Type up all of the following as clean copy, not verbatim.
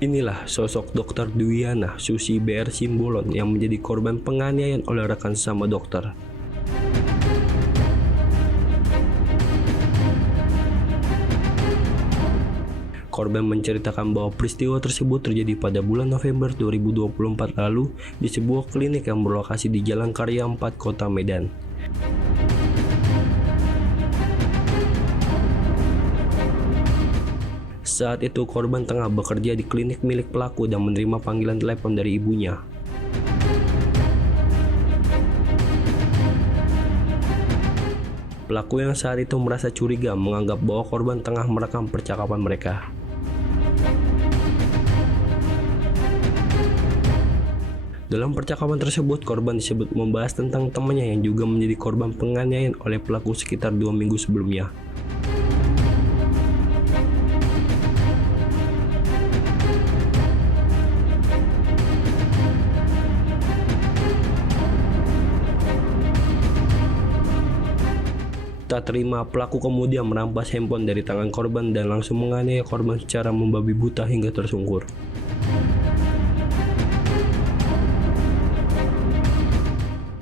Inilah sosok Dokter Dwiana Susi BR Simbolon yang menjadi korban penganiayaan oleh rekan sesama dokter. Korban menceritakan bahwa peristiwa tersebut terjadi pada bulan November 2024 lalu di sebuah klinik yang berlokasi di Jalan Karya 4, Kota Medan. Saat itu korban tengah bekerja di klinik milik pelaku dan menerima panggilan telepon dari ibunya. Pelaku yang saat itu merasa curiga menganggap bahwa korban tengah merekam percakapan mereka. Dalam percakapan tersebut, korban disebut membahas tentang temannya yang juga menjadi korban penganiayaan oleh pelaku sekitar 2 minggu sebelumnya. Tak terima, pelaku kemudian merampas handphone dari tangan korban dan langsung menganiaya korban secara membabi buta hingga tersungkur.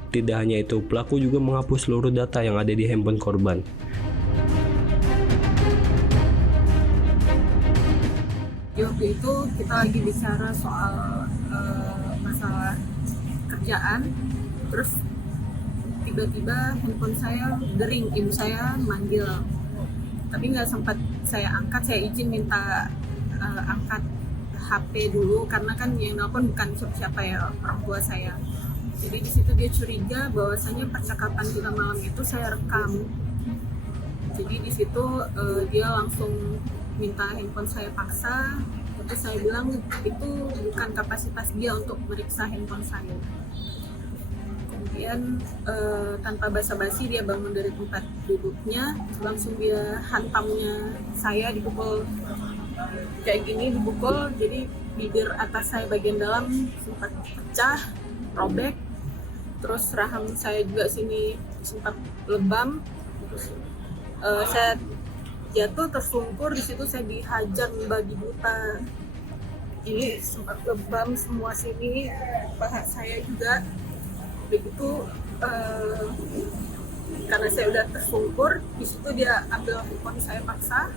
Tidak hanya itu, pelaku juga menghapus seluruh data yang ada di handphone korban. Waktu itu kita lagi bicara soal masalah kerjaan, terus tiba-tiba handphone saya dering, ibu saya manggil, tapi nggak sempat saya angkat. Saya izin minta angkat HP dulu karena kan yang nelpon bukan siapa ya, orang tua saya. Jadi di situ dia curiga bahwasanya percakapan kita malam itu saya rekam. Jadi di situ dia langsung minta handphone saya paksa. Tapi saya bilang itu bukan kapasitas dia untuk meriksa handphone saya. Kemudian tanpa basa-basi dia bangun dari tempat duduknya, langsung dia hantamnya saya, dipukul kayak gini, dipukul. Jadi bibir atas saya bagian dalam sempat pecah, robek. Terus rahang saya juga sini sempat lebam. Terus saya jatuh tersungkur, di situ saya dihajar membabi buta. Ini sempat lebam semua sini, paha saya juga. Begitu karena saya udah tersungkur, di situ dia ambil handphone saya paksa.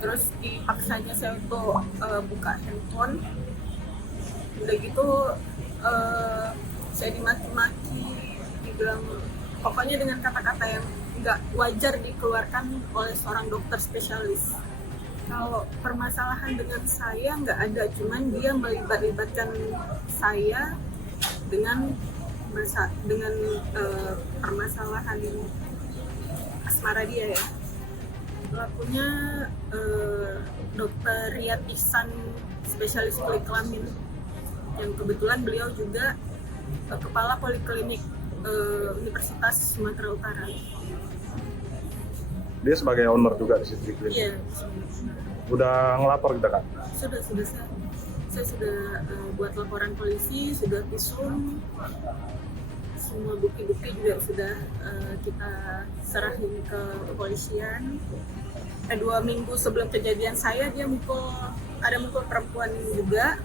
Terus dipaksanya saya untuk buka handphone. Udah gitu saya dimaki-maki, dibilang pokoknya dengan kata-kata yang nggak wajar dikeluarkan oleh seorang dokter spesialis. Kalau permasalahan dengan saya nggak ada, cuman dia melibatkan saya dengan permasalahan asmara dia ya. Pelakunya Dr. Riyad Ihsan, spesialis kulit kelamin, yang kebetulan beliau juga kepala poliklinik Universitas Sumatera Utara. Dia sebagai owner juga di situ di klinik. Iya. Udah ngelapor kita kan? Sudah saya sudah buat laporan polisi, sudah visum, semua bukti-bukti juga sudah kita serahin ke kepolisian. 2 minggu sebelum kejadian saya dia mukul perempuan juga.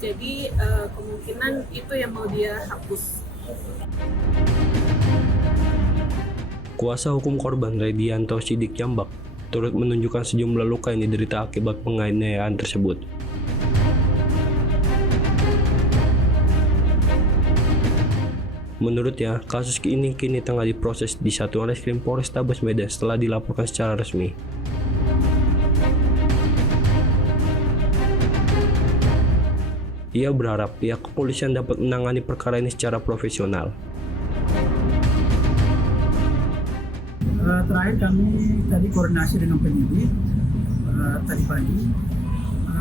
Jadi kemungkinan itu yang mau dia hapus. Kuasa hukum korban Redianto Sidik Jambak turut menunjukkan sejumlah luka yang diderita akibat penganiayaan tersebut. Menurutnya, kasus ini kini tengah diproses di Satuan Reskrim Polrestabes Medan setelah dilaporkan secara resmi. Ia berharap pihak kepolisian dapat menangani perkara ini secara profesional. Terakhir kami tadi koordinasi dengan penyidik tadi pagi.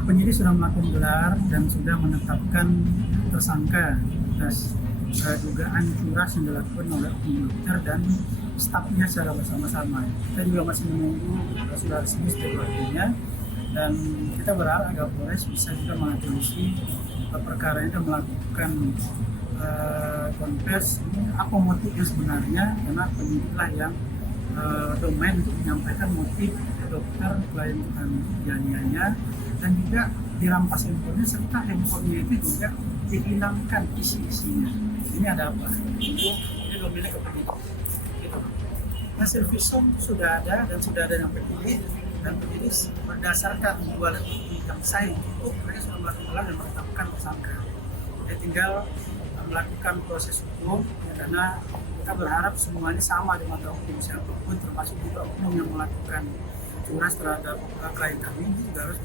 Penyidik sudah melakukan gelar dan sudah menetapkan tersangka atas dugaan curas yang dilakukan oleh oknum dokter dan stafnya secara bersama-sama. Kita juga masih menunggu sudah resmi setiap waktunya, dan kita berharap agar Polres bisa juga mengatasi perkara ini dan melakukan konfes apa motifnya sebenarnya, karena penyidiklah yang domain untuk menyampaikan motif dokter klien penganiayanya dan juga dirampas handphonenya, serta handphonenya itu juga dihilangkan isi-isinya. Ini ada apa? Ini domennya ke penyidik. Gitu. Hasil visum sudah ada dan sudah ada yang penyidik, dan penyidik berdasarkan dua alat bukti yang sah itu mereka sudah melakukan gelar dan menetapkan tersangka. Jadi tinggal melakukan proses hukum ya, karena kita berharap semuanya sama di mata hukum siapapun, termasuk juga oknum yang melakukan curas terhadap klien kami, juga harus